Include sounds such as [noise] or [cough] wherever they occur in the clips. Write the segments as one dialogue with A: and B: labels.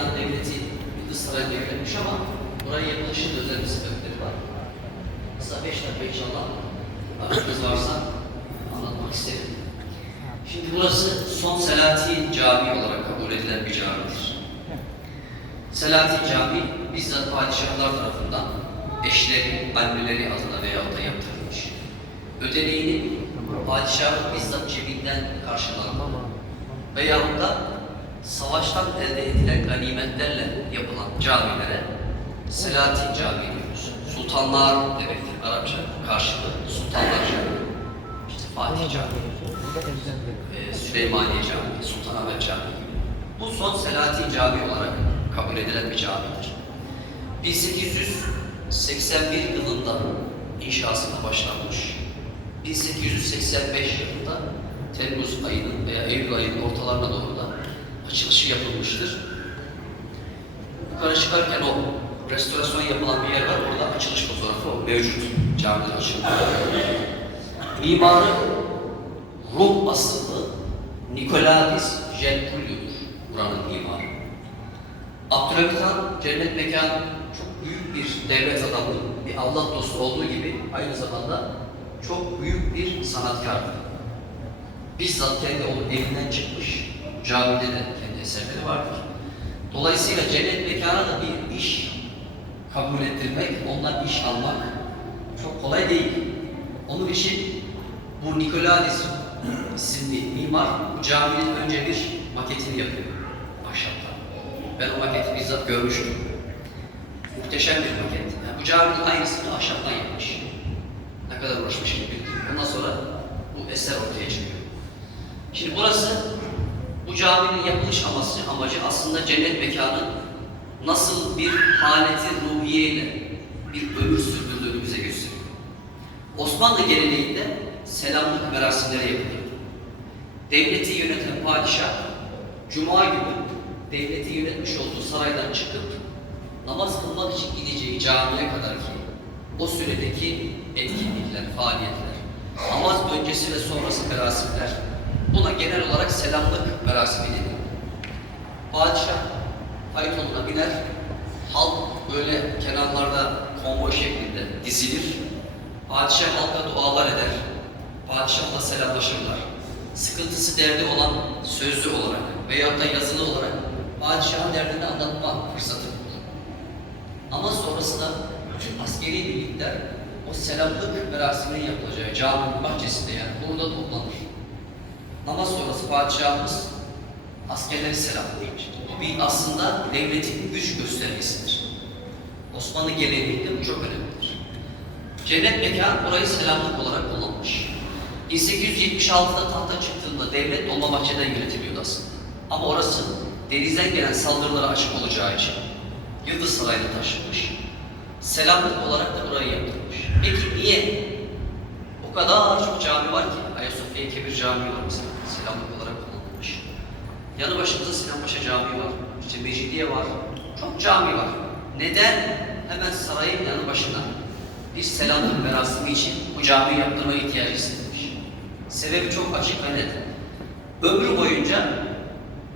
A: mekan devleti Yıldız Sarayı'nda yönetmiş ama buraya yapılışın özel bir sebepleri var. Kısa beş dakika inşallah vaktiniz varsa anlatmak isterim. Şimdi burası son Selahattin Camii olarak kabul edilen bir camidir. Selahattin Camii bizzat padişahlar tarafından eşleri, anneleri adına veyahut da yaptırılmış. Ödeneğini padişahın bizzat cebinden karşılanan veyahut da savaştan elde edilen ganimetlerle yapılan camilere Selahattin Camii diyoruz. Sultanlar demektir Arapça karşılığı. Sultanlar Camii. İşte Fatih Camii, e, Süleymaniye Camii, Sultanahmet Camii gibi. Bu son Selahattin Camii olarak kabul edilen bir camidir. 1881 yılında inşasına başlanmış. 1885 yılında Temmuz ayının veya Eylül ayının ortalarına doğru da açılışı yapılmıştır. Yukarı çıkarken o restorasyon yapılan bir yer var. Orada açılış fotoğrafı mevcut. Caminin açılışı. Mimarı Rum asıllı Nikolaus Gelpuliu'dur buranın mimarı. Abdülhamit Han cennet mekan çok büyük bir devlet adamı, bir Allah dostu olduğu gibi aynı zamanda çok büyük bir sanatkardı. Bizzat kendi onun evinden çıkmış, camide de kendi eserleri vardır. Dolayısıyla cennet mekana da bir iş kabul ettirmek, ondan iş almak çok kolay değil. Onun için bu Nikolaus isimli mimar bu caminin önce bir maketini yapıyor ahşaptan. Ben o maketi bizzat görmüştüm. Muhteşem bir maket. Yani bu caminin aynısını ahşaptan yapmış. Ne kadar uğraşmış bilmiyorum. Ondan sonra bu eser ortaya çıkıyor. Şimdi burası bu caminin yapılış amacı, amacı aslında cennet mekanı nasıl bir haleti ruhiyeyle bir ömür sürdürdüğünü bize gösteriyor. Osmanlı geleneğinde selamlık merasimleri yapılıyor. Devleti yöneten padişah, Cuma günü devleti yönetmiş olduğu saraydan çıkıp namaz kılmak için gideceği camiye kadar ki o süredeki etkinlikler, faaliyetler, namaz öncesi ve sonrası merasimler buna genel olarak selamlık merasimi deniyor. Padişah faytonuna biner, halk böyle kenarlarda konvoy şeklinde dizilir. Padişah halka dualar eder, padişahla selamlaşırlar. Sıkıntısı derdi olan sözlü olarak veyahut da yazılı olarak padişahın derdini anlatma fırsatı bulur. Ama sonrasında bütün askeri birlikler o selamlık merasiminin yapılacağı caminin bahçesinde yani burada toplanır. Namaz sonrası padişahımız askerleri selamlıyor. Bu bir aslında devletin güç göstergesidir. Osmanlı geleneğinde bu çok önemlidir. Cennet mekan burayı selamlık olarak kullanmış. 1876'da tahta çıktığında devlet Dolmabahçe'den yönetiliyordu aslında. Ama orası denizden gelen saldırılara açık olacağı için Yıldız Sarayı'na taşınmış. Selamlık olarak da burayı yaptırmış. Peki niye? O kadar çok cami var ki, Ayasofya Kebir Camii var mesela, selamlık olarak kullanılmış. Yanı başımızda Sinanpaşa Camii var, işte Mecidiye var, çok cami var. Neden? Hemen sarayın yanı başına bir selamlık merasimi için bu camiyi yaptırma ihtiyacı hissetmiş. Sebebi çok açık ve net. Ömrü boyunca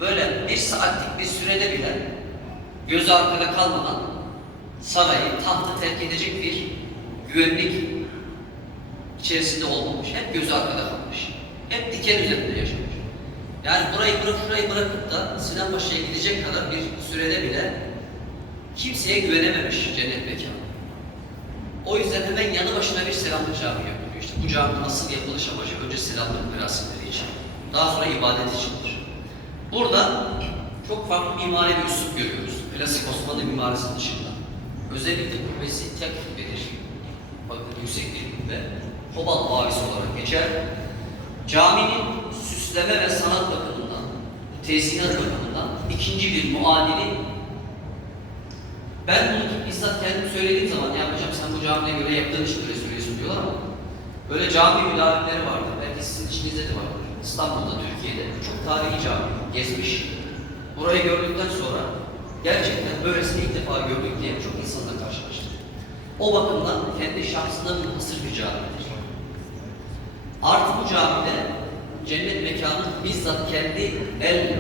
A: böyle bir saatlik bir sürede bile gözü arkada kalmadan sarayı, tahtı terk edecek bir güvenlik içerisinde olmamış. Hep gözü arkada kalmış. Hep diken üzerinde yaşamış. Yani burayı bırak, şurayı bırakıp da Sinanpaşa'ya gidecek kadar bir sürede bile kimseye güvenememiş cennet mekanı. O yüzden hemen yanı başına bir selamlık cami yapılıyor. İşte bu caminin asıl yapılış amacı önce selamlık merasimleri için. Daha sonra ibadet içindir. Burada çok farklı mimari bir üslup görüyoruz. Klasik Osmanlı mimarisinin dışında. Özellikle kubbesi tek kubbedir. Bakın yüksekliği kubbe. Kobalt mavisi olarak geçer. Caminin süsleme ve sanat bakımından, tezinat bakımından ikinci bir muadili ben bunu bizzat kendim söylediğim zaman ya hocam sen bu camiye göre yaptığın için böyle söylüyorsun diyorlar ama böyle cami müdavimleri vardır. Belki sizin içinizde de vardır. İstanbul'da, Türkiye'de çok tarihi cami gezmiş. Burayı gördükten sonra gerçekten böylesini ilk defa gördük diye çok insanla karşılaştık. O bakımdan kendi şahsına münhasır bir camidir. Artı bu camide cennet mekanı bizzat kendi el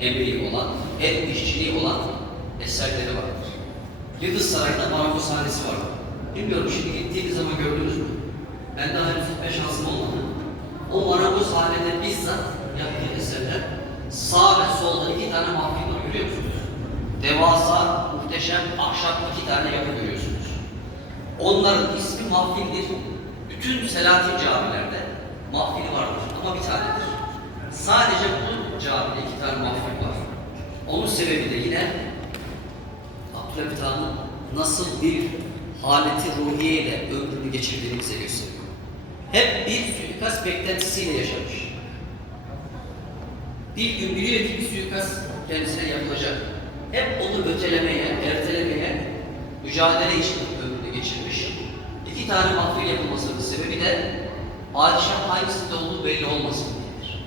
A: emeği olan, el işçiliği olan eserleri vardır. Yıldız Sarayı'nda marakoshanesi vardır. Bilmiyorum şimdi gittiğiniz zaman gördünüz mü? Ben daha henüz gitme şansım olmadı. O marakoshanede bizzat yaptığı eserler sağ ve solda iki tane mahfil var görüyor musunuz? Devasa, muhteşem, ahşap iki tane yapı görüyorsunuz. Onların ismi mahfildir. Bütün Selahattin camilerde mahfili vardır ama bir tanedir. Sadece bu camide iki tane mahfil var. Onun sebebi de yine Abdülhamit Han'ın nasıl bir haleti ruhiye ile ömrünü geçirdiğini bize gösteriyor. Hep bir suikast beklentisiyle yaşamış. Bir gün biliyor ki bir suikast kendisine yapılacak. Hep onu ötelemeye, ertelemeye, mücadele için ömrünü geçirmiş. İki tane mahfil yapılmasının sebebi de padişah hangisinde olduğu belli olmasın diyedir.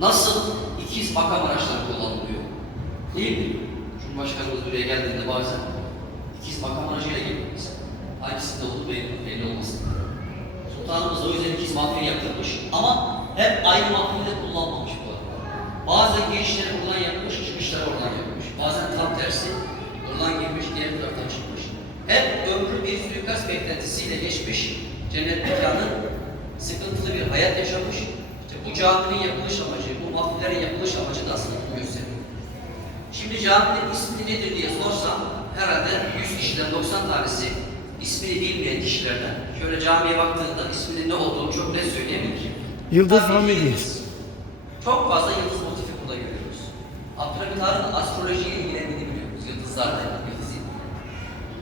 A: Nasıl ikiz makam araçları kullanılıyor? Değil mi? Cumhurbaşkanımız buraya geldiğinde bazen ikiz makam aracıyla geliyor mesela. Hangisinde olduğu belli, belli olmasın. Sultanımız o yüzden ikiz mahfil yaptırmış ama hep aynı mahfilde kullanmamış bu arada. Bazen girişleri buradan yapmış, çıkışları oradan yapmış. Bazen tam tersi, buradan girmiş, diğer taraftan çıkmış. Hep ömrü bir suikast beklentisiyle geçmiş. Cennet mekanı sıkıntılı bir hayat yaşamış. İşte bu caminin yapılış amacı, bu mahfillerin yapılış amacı da aslında bunu gösteriyor. Şimdi caminin ismi nedir diye sorsam herhalde 100 kişiden 90 tanesi ismini bilmeyen kişilerden şöyle camiye baktığında isminin ne olduğunu çok net söyleyebilir.
B: Yıldız Hamidi.
A: Çok fazla yıldız motifi burada görüyoruz. Abdülhamit Han'ın astrolojiyle ilgilendiğini biliyoruz. Yıldızlarla, yıldız.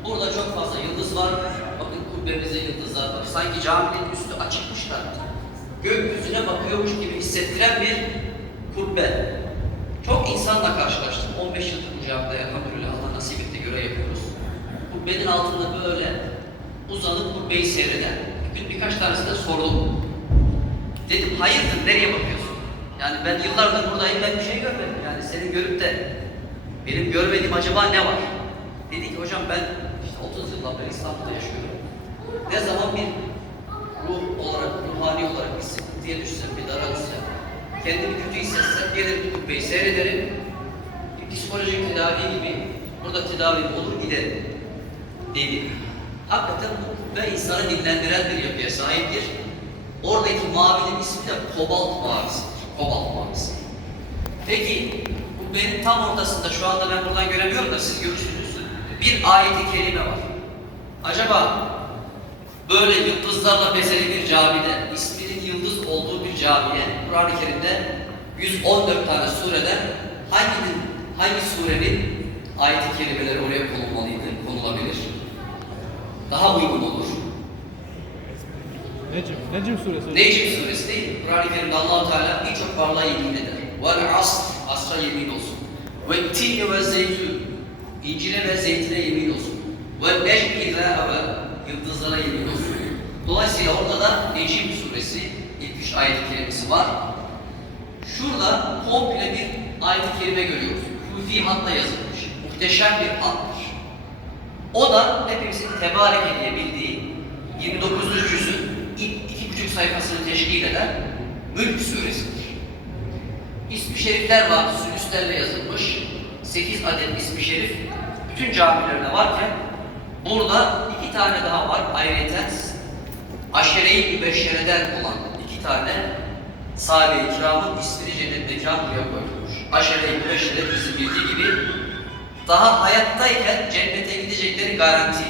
A: Burada çok fazla yıldız var. Bakın kubbemizde yıldızlar var. Sanki caminin üstü açıkmış da gökyüzüne bakıyormuş gibi hissettiren bir kubbe. Çok insanla karşılaştım. 15 yıldır camide elhamdülillah Allah nasip etti görev yapıyoruz. Kubbenin altında böyle uzanıp kubbeyi seyreden bir gün birkaç tanesi de sordum. Dedim hayırdır nereye bakıyorsun? Yani ben yıllardır buradayım ben bir şey görmedim. Yani senin görüp de benim görmediğim acaba ne var? Dedi ki hocam ben işte 30 yıldan beri İstanbul'da yaşıyorum. Ne zaman bir ruh olarak, ruhani olarak bir sıkıntıya düşsem, bir dara düşsem, kendimi kötü hissetsem gelir bu kubbeyi seyrederim. Bir psikolojik tedavi gibi burada tedavi olur giderim. Dedi. Hakikaten bu kubbe insanı dinlendiren bir yapıya sahiptir. Oradaki mavinin ismi de kobalt mavisidir. Kobalt mavisi. Peki bu benim tam ortasında şu anda ben buradan göremiyorum da siz görürsünüz. Bir ayeti kerime var. Acaba böyle yıldızlarla bezeli bir camide, isminin yıldız olduğu bir camiye, Kur'an-ı Kerim'de 114 tane sureden hanginin, hangi surenin ayeti kerimeleri oraya konulmalıydı, konulabilir? Daha uygun olur.
B: Necim, Necim suresi.
A: Necm suresi değil? Kur'an-ı Kerim'de allah Teala birçok varlığa yemin eder. Vel asr, asra yemin olsun. Ve tini ve zeytun, incire ve zeytine yemin olsun. Ve idâ hava, yıldızlara yemin olsun. Dolayısıyla orada da Necm suresi, ilk üç ayet-i kerimesi var. Şurada komple bir ayet-i görüyoruz. Kufi hatla yazılmış. Muhteşem bir hattır. O da hepimizin tebareke diye bildiği 29. cüzün ilk iki buçuk sayfasını teşkil eden Mülk suresidir. İsmi şerifler var, sülüslerle yazılmış. 8 adet ismi şerif bütün camilerde varken burada iki tane daha var ayrıca aşere-i mübeşşereden olan iki tane sahabe-i kiramın ismini cennet mekan buraya koyulmuş. Aşere-i mübeşşere bizi bildiği gibi daha hayattayken cennete gidecekleri garanti.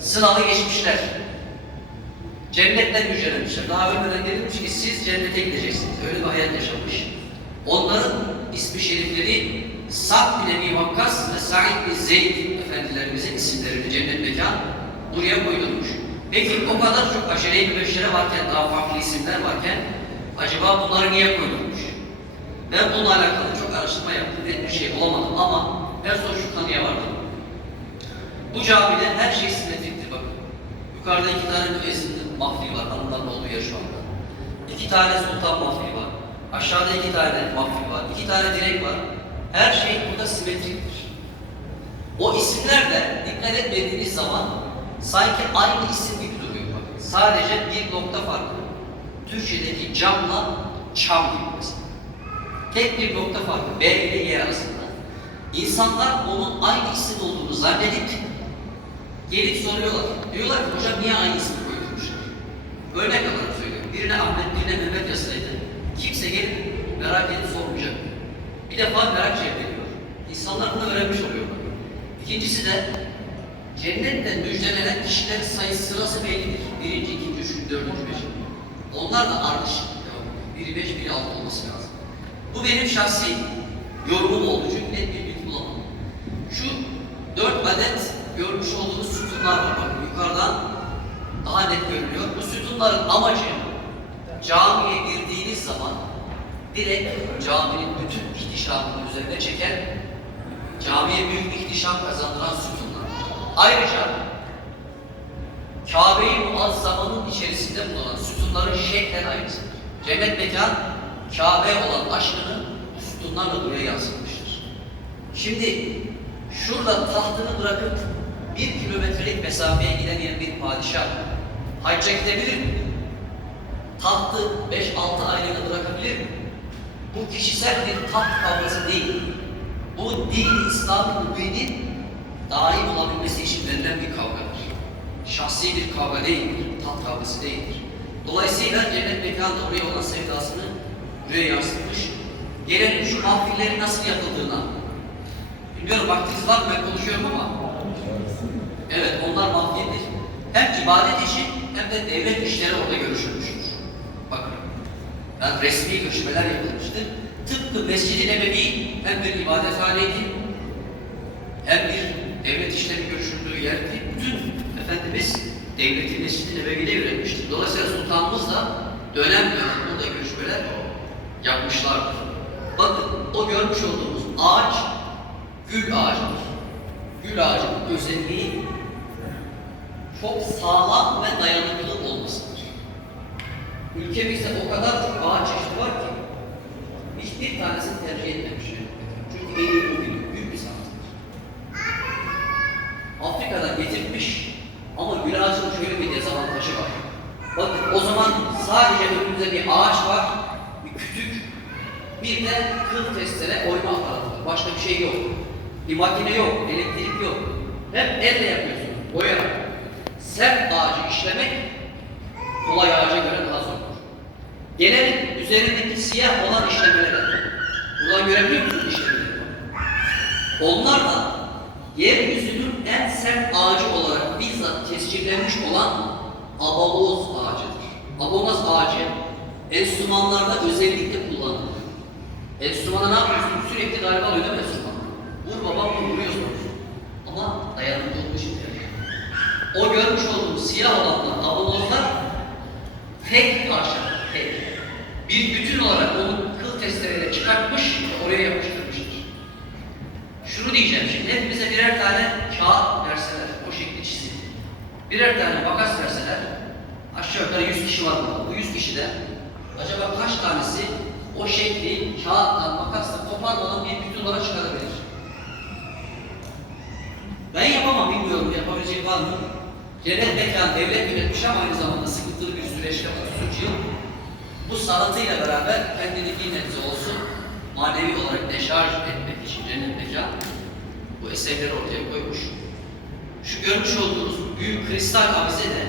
A: Sınavı geçmişler. Cennetten müjdelemişler. Daha ölmeden denilmiş ki siz cennete gideceksiniz. Öyle bir hayat yaşamış. Onların ismi şerifleri Sa'd bin Ebi Vakkas ve Sa'id bin Zeyd efendilerimizin isimlerini cennet mekan buraya koyulmuş. Peki o kadar çok aşere-i mübeşşere varken, daha farklı isimler varken acaba bunlar niye koyulmuş? Ben bununla alakalı çok araştırma yaptım, net bir şey bulamadım ama en son şu kanıya vardım. Bu camide her şey simetriktir bakın. Yukarıda iki tane müezzin mahfili var, hanımların olduğu yer şu anda. İki tane sultan mahfili var. Aşağıda iki tane mahfil var, iki tane direk var. Her şey burada simetriktir. O isimler de dikkat etmediğiniz zaman sanki aynı isim gibi duruyor bakın. Sadece bir nokta farkı. Türkçedeki camla çam gibi mesela. Tek bir nokta farkı. B ile Y arasında. İnsanlar onun aynı isim olduğunu zannedip gelip soruyorlar. Diyorlar ki hocam niye aynı ismi koydurmuşlar? Örnek olarak söylüyorum. Birine Ahmet, birine Mehmet yazsaydı kimse gelip merak edip sormayacak. Bir defa merak ediyor. İnsanlar bunu öğrenmiş oluyorlar. İkincisi de cennetle müjdelenen kişilerin sayısı sırası bellidir. Birinci, ikinci, üçüncü, dördüncü, beşinci. Onlar da ardışık. Biri beş, biri altı olması lazım. Bu benim şahsi yorumum oldu çünkü net bir bilgi bulamadım. Şu dört adet görmüş olduğunuz sütunlar var. Bakın yukarıdan daha net görünüyor. Bu sütunların amacı camiye girdiğiniz zaman direkt caminin bütün ihtişamını üzerine çeken camiye büyük ihtişam kazandıran sütunlar. Ayrıca Kabe-i Muazzama'nın içerisinde bulunan sütunların şeklen aynısıdır. Cennet mekan, Kabe olan aşkını sütunlarla buraya yansıtmıştır. Şimdi şurada tahtını bırakıp bir kilometrelik mesafeye gidemeyen bir padişah hacca gidebilir mi? Tahtı 5-6 aylığına bırakabilir mi? Bu kişisel bir taht kavgası değil. Bu din, İslam'ın dinin daim olabilmesi için verilen bir kavgadır. Şahsi bir kavga değildir, taht kavgası değildir. Dolayısıyla cennet mekanında oraya olan sevdasını buraya yansıtmış. Gelelim şu mahfillerin nasıl yapıldığına. Bilmiyorum vaktiniz var mı ben konuşuyorum ama. Evet onlar mahfildir. Hem ibadet için hem de devlet işleri orada görüşülmüştür. Bakın. Yani resmi görüşmeler yapılmıştır. Tıpkı Mescid-i Nebevi hem bir ibadethaneydi hem bir devlet işleri görüşüldüğü yerdi. Bütün Efendimiz devleti Mescid-i Nebevi'de yönetmiştir. Dolayısıyla sultanımız da dönem dönem burada görüşmeler yapmışlardır. Bakın o görmüş olduğumuz ağaç gül ağacıdır. Gül ağacının özelliği çok sağlam ve dayanıklı olmasıdır. Ülkemizde o kadar çok ağaç çeşidi var ki hiçbir tanesini tercih etmemiş. Çünkü iyi o büyük, bir sanatdır. Afrika'dan getirmiş ama gül ağacının şöyle bir dezavantajı var. Bakın o zaman sadece önümüzde bir ağaç var, bir kütük, bir de kıl testere oyma aparatı var. Başka bir şey yok. Bir makine yok, elektrik yok. Hep elle yapıyorsun, boyarak. Sert ağacı işlemek kolay ağaca göre daha zordur. Gelelim üzerindeki siyah olan işlemelere. Buradan görebiliyor musunuz işlemeleri? Onlar da yeryüzünün en sert ağacı olarak bizzat tescillenmiş olan abaloz ağacıdır. Abaloz ağacı enstrümanlarda özellikle kullanılır. Enstrümana ne yapıyorsun? Sürekli darbe alıyor değil mi enstrüman? Vur babam vur vuruyorsunuz. Ama dayanıklı olduğu için tercih. O görmüş olduğumuz siyah olanlar, abolozlar tek parça. Bir bütün olarak onu kıl testereyle çıkartmış ve oraya yapıştırmıştır. Şunu diyeceğim şimdi, hepimize birer tane kağıt verseler, o şekli çizip, birer tane makas verseler, aşağı yukarı 100 kişi var burada. Bu 100 kişiden acaba kaç tanesi o şekli kağıtla, makasla koparmadan bir bütün olarak çıkarabilir? Ben yapamam, bilmiyorum yapabilecek var mı? Cennet mekan devlet yönetmiş ama aynı zamanda sıkıntılı bir süreçte 33 yıl. Bu sanatıyla beraber kendini bir nebze olsun manevi olarak deşarj etmek için cennet mekan bu eserleri ortaya koymuş. Şu görmüş olduğunuz büyük kristal avize de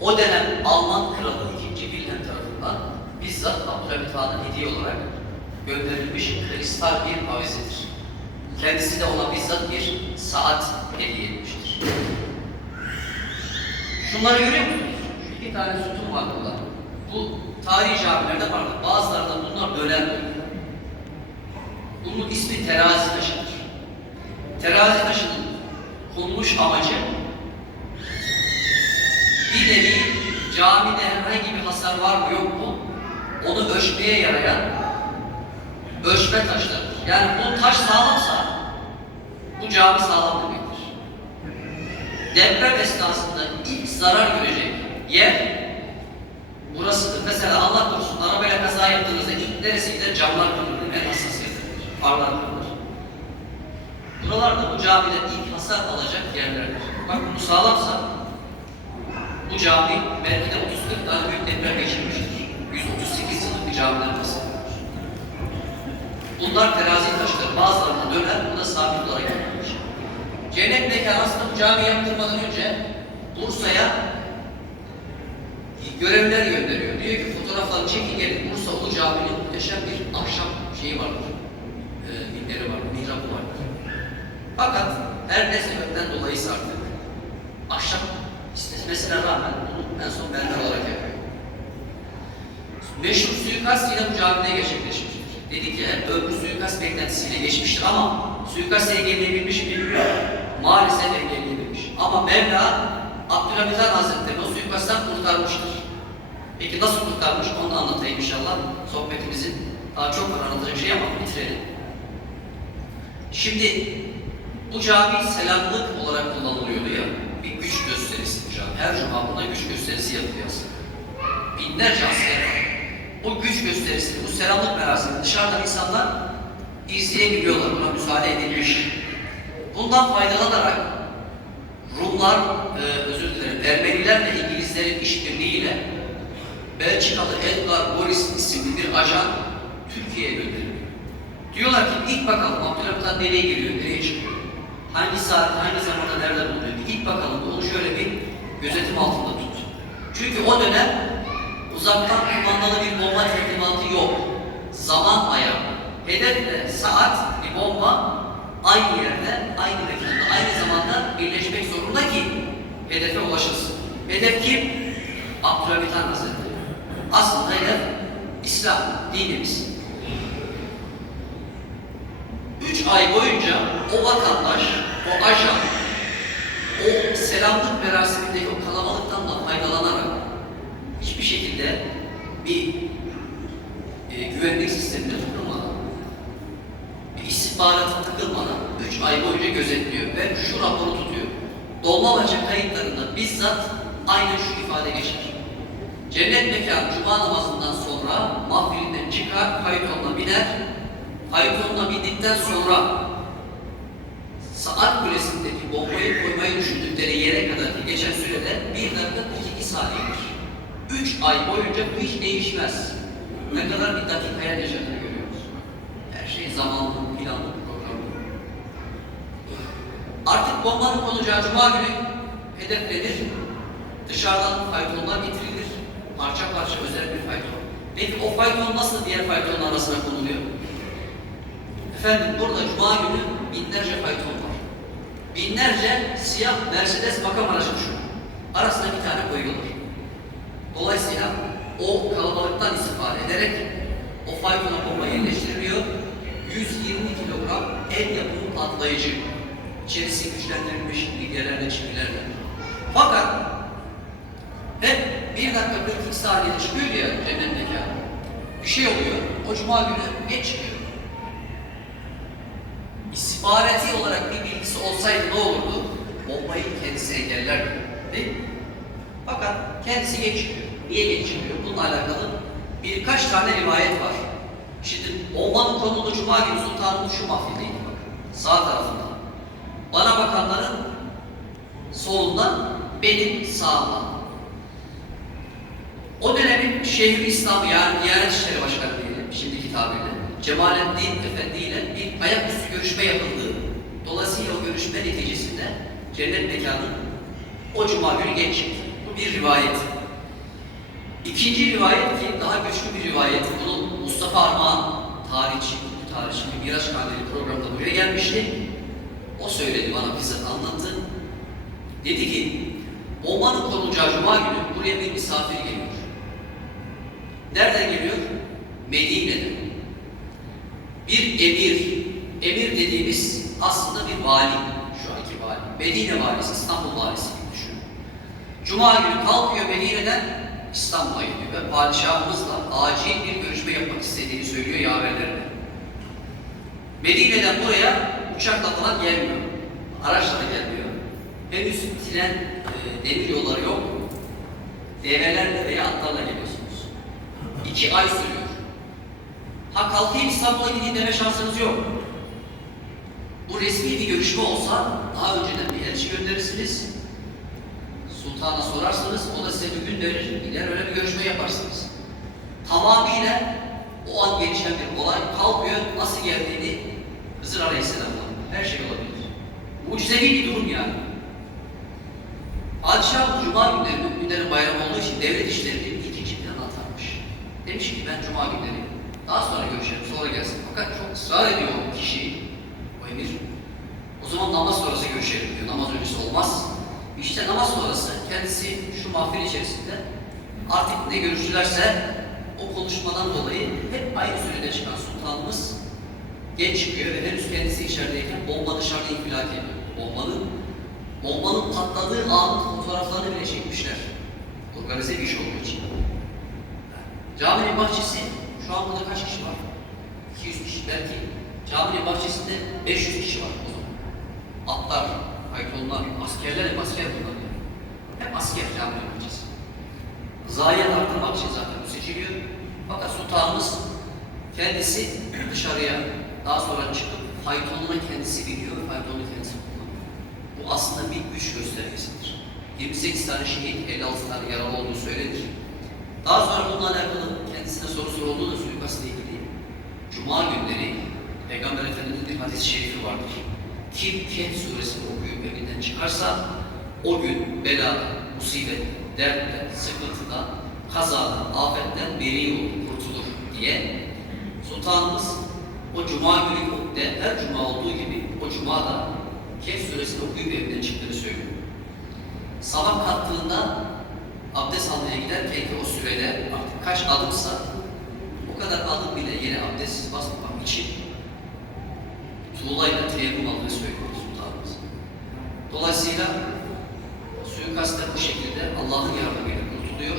A: o dönem Alman kralı 2. Wilhelm tarafından bizzat Abdülhamit Han'a hediye olarak gönderilmiş kristal bir avizedir. Kendisi de ona bizzat bir saat hediye etmiştir. Şunları görüyor musunuz? Şu iki tane sütun var burada. Bu tarihi camilerde vardır. Bazılarında bunlar böyle. Bunun ismi terazi taşıdır. Terazi taşının konuluş amacı bir nevi camide herhangi bir hasar var mı yok mu onu ölçmeye yarayan ölçme taşlarıdır. Yani bu taş sağlamsa bu cami sağlam demektir. Deprem esnasında ilk zarar görecek yer burasıdır. Mesela Allah korusun arabayla kaza yaptığınızda ilk neresi gider? Camlar kırılır, en hassas yerlerdir. Farlar kırılır. Buralarda bu camide ilk hasar alacak yerlerdir. Bak bu sağlamsa bu cami belki de 30-40 tane büyük deprem geçirmiştir. 138 yıllık bir camiden bahsediyoruz. Bunlar terazi taşları. Bazılarına döner, bu da sabit olarak yapılmış. Cennet mekanı aslında bu cami yaptırmadan önce Bursa'ya görevler gönderiyor. Diyor ki fotoğraflarını çekin gelin. Bursa Ulu Cami'nin muhteşem bir ahşap şeyi vardır. E, minberi var, mihrabı vardır. Fakat her ne sebepten dolayı artık ahşap istemesine rağmen bunu en son benden olarak yapıyor. Meşhur suikast yine bu camide gerçekleşmiştir. Dedi ki hep öbür suikast beklentisiyle geçmiştir ama suikast engelleyebilmiş mi. Maalesef engelleyebilmiş. Ama Mevla Abdülhamid Han Hazretleri o suikasttan kurtarmıştır. Peki nasıl kurtarmış onu da anlatayım inşallah. Sohbetimizin daha çok var anlatacak şey ama bitirelim. Şimdi bu cami selamlık olarak kullanılıyordu ya. Bir güç gösterisi bu cami. Her cuma buna güç gösterisi aslında. Binlerce asker var. Bu güç gösterisini, bu selamlık merasimini dışarıdan insanlar izleyebiliyorlar. Buna müsaade edilmiş. Bundan faydalanarak Rumlar, e, özür dilerim, Ermenilerle İngilizlerin işbirliğiyle Belçikalı Edgar Boris isimli bir ajan Türkiye'ye gönderiliyor. Diyorlar ki ilk bakalım Abdülhamit nereye geliyor, nereye çıkıyor? Hangi saatte, hangi zamanda, nerede bulunuyor? İlk bakalım onu şöyle bir gözetim altında tut. Çünkü o dönem uzaktan kumandalı bir bomba teslimatı yok. Zaman ayağı. Hedef de saat bir bomba aynı yerde, aynı mekanda, aynı zamanda birleşmek zorunda ki hedefe ulaşılsın. Hedef kim? Abdülhamit Han Hazretleri. Aslında hedef İslam, dinimiz. Üç ay boyunca o vatandaş, o ajan, o selamlık merasimindeki o kalabalıktan da faydalanarak hiçbir şekilde bir e, güvenlik sistemine tutulmadan, bir istihbarata takılmadan üç ay boyunca gözetliyor ve şu raporu tutuyor. Dolmabahçe kayıtlarında bizzat aynı şu ifade geçer. Cennet mekanı cuma namazından sonra mahfilinden çıkar, faytonla biner. Faytonla bindikten sonra saat kulesindeki bombayı koymayı düşündükleri yere kadar geçen sürede 1 dakika 42 saniyedir. 3 ay boyunca bu hiç değişmez. Ne kadar bir dakikaya yaşadığını görüyoruz. Her şey zamanlı, planlı, programlı. Artık bombanın konacağı cuma günü hedeflenir. Dışarıdan faytonlar getirilir. Parça parça özel bir fayton. Peki o fayton nasıl diğer faytonlar arasına konuluyor? Efendim burada cuma günü binlerce fayton var. Binlerce siyah Mercedes makam aracı düşün. Arasına bir tane koyuyorlar. Dolayısıyla o kalabalıktan istifade ederek o faytona bomba yerleştiriliyor. 120 kilogram el yapımı patlayıcı. İçerisi güçlendirilmiş bilgelerle, çivilerle. Fakat 1 dakika 42 saniyede çıkıyor ya cennet mekanı. Bir şey oluyor. O cuma günü geç çıkıyor. İstihbarati olarak bir bilgisi olsaydı ne olurdu? Bombayı kendisi engellerdi. Değil mi? Fakat kendisi geç çıkıyor. Niye geç çıkıyor? Bununla alakalı birkaç tane rivayet var. Şimdi bombanın konulu Cuma günü Sultanımız şu mahfildeydi bak. Sağ tarafında. Bana bakanların solunda, benim sağımda. O dönemin Şeyhül İslam yani Diyanet İşleri Başkanı diyelim şimdiki tabirle. Cemalettin Efendi ile bir ayaküstü görüşme yapıldı. Dolayısıyla o görüşme neticesinde cennet mekanı o cuma günü geç. Bu bir rivayet. İkinci rivayet ki daha güçlü bir rivayet. Bunu Mustafa Armağan, tarihçi, tarihçi bir Miraç Kandili programında buraya gelmişti. O söyledi bana bizzat anlattı. Dedi ki, bombanın konulacağı cuma günü buraya bir misafir geliyor. Nereden geliyor? Medine'den. Bir emir, emir dediğimiz aslında bir vali, şu anki vali. Medine valisi, İstanbul valisi gibi düşünün. Cuma günü kalkıyor Medine'den İstanbul'a gidiyor ve padişahımızla acil bir görüşme yapmak istediğini söylüyor yaverlerine. Medine'den buraya uçakla falan gelmiyor. Araçla da gelmiyor. Henüz tren, e, demir yolları yok. Develerle veya atlarla geliyorsunuz. İki ay sürüyor. Ha kalkayım İstanbul'a gideyim deme şansınız yok. Bu resmi bir görüşme olsa daha önceden bir elçi gönderirsiniz. Sultana sorarsınız, o da size bir gün verir, gider öyle bir görüşme yaparsınız. Tamamıyla o an gelişen bir olay kalkıyor, nasıl geldiğini Hızır Aleyhisselam'la her şey olabilir. Mucizevi bir durum yani. Padişah Cuma günleri müminlerin bayramı olduğu için devlet işlerini ikinci plana atarmış. Demiş ki ben Cuma günleri daha sonra görüşelim, sonra gelsin. Fakat çok ısrar ediyor o kişi, o emir. O zaman namaz sonrası görüşelim diyor. Namaz öncesi olmaz. İşte namaz sonrası kendisi şu mahfil içerisinde artık ne görüştülerse o konuşmadan dolayı hep aynı sürede çıkan sultanımız geç çıkıyor ve henüz kendisi içerideyken bomba dışarıda infilak ediyor. Bombanın, bombanın patladığı anın fotoğraflarını bile çekmişler. Organize bir iş olduğu için. Caminin bahçesi, şu an burada kaç kişi var? 200 kişi belki. Caminin bahçesinde 500 kişi var o zaman. Atlar, haytonlar, askerler hep asker bunlar. yani. Hep asker caminin bahçesi. Zayiat arttırmak için zaten bu seçiliyor. Fakat sultanımız kendisi [clears throat] dışarıya daha sonra çıkıp faytonuna kendisi biniyor, faytonunu kendisi kullanıyor. Bu aslında bir güç göstergesidir. 28 tane şehit, 56 tane yaralı olduğu söylenir. Daha sonra bununla alakalı kendisine soru sorulduğu da suikastla ilgili. Cuma günleri Peygamber Efendimiz'in bir hadis-i şerifi vardır. Kim Kehf suresini okuyup evinden çıkarsa o gün belada, musibet, dertten, sıkıntıdan, kazadan, afetten beri olur, kurtulur diye Sultanımız o cuma günü de her cuma olduğu gibi o cuma da Kehf suresini okuyup evinden çıktığını söylüyor. Sabah kalktığında abdest almaya giderken ki o sürede artık kaç adımsa o kadar adım bile yere abdest basmamak için tuğlayla teyemmüm almayı söylüyor Sultanımız. Dolayısıyla suikastta bu şekilde Allah'ın yardımıyla kurtuluyor.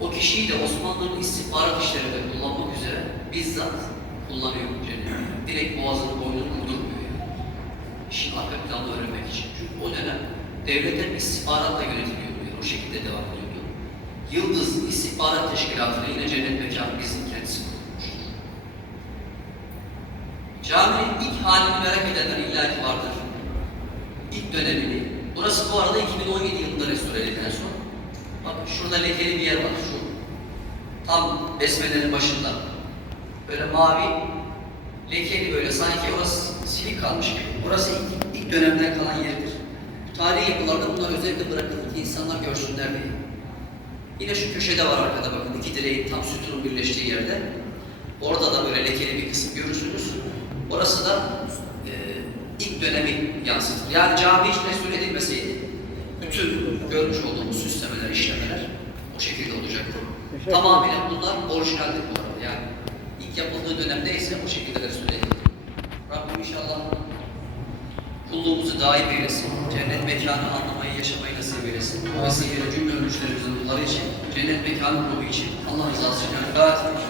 A: O kişiyi de Osmanlı'nın istihbarat işlerinde kullanmak üzere bizzat kullanıyor cennet. Direkt boğazını boynunu kurdurmuyor yani. İşin arka planını öğrenmek için. Çünkü o dönem devletten istihbaratla yönetiliyordu. O şekilde devam ediyordu. Yıldız İstihbarat Teşkilatı'na yine cennet mekanı bizim kendisi kurulmuştur. Caminin ilk halini merak edenler illaki vardır. İlk dönemini. Burası bu arada 2017 yılında restore edildi en son. Bakın şurada lekeli bir yer var. Şu. Tam besmelerin başında. Böyle mavi, lekeli böyle sanki orası silik kalmış gibi. Burası ilk, ilk dönemden kalan yerdir. Tarihi yapılarda bunlar özellikle bırakılır ki insanlar görsünler diye. Yine şu köşede var arkada bakın iki direğin tam sütunun birleştiği yerde. Orada da böyle lekeli bir kısım görürsünüz. Orası da e, ilk dönemi yansıtır. Yani cami hiç restore edilmeseydi bütün görmüş olduğumuz süslemeler, işlemeler o şekilde olacaktır. Tamamıyla bunlar orijinaldir bu arada. Yani ilk yapıldığı dönemde ise o şekilde restore edildi. Rabbim inşallah kulluğumuzu daim eylesin. Cennet mekanı anlamayı, yaşamayı nasip eylesin. Bu vesileyle cümle ölmüşlerimizin ruhları için, cennet mekanı ruhu için Allah rızası için. Fatiha.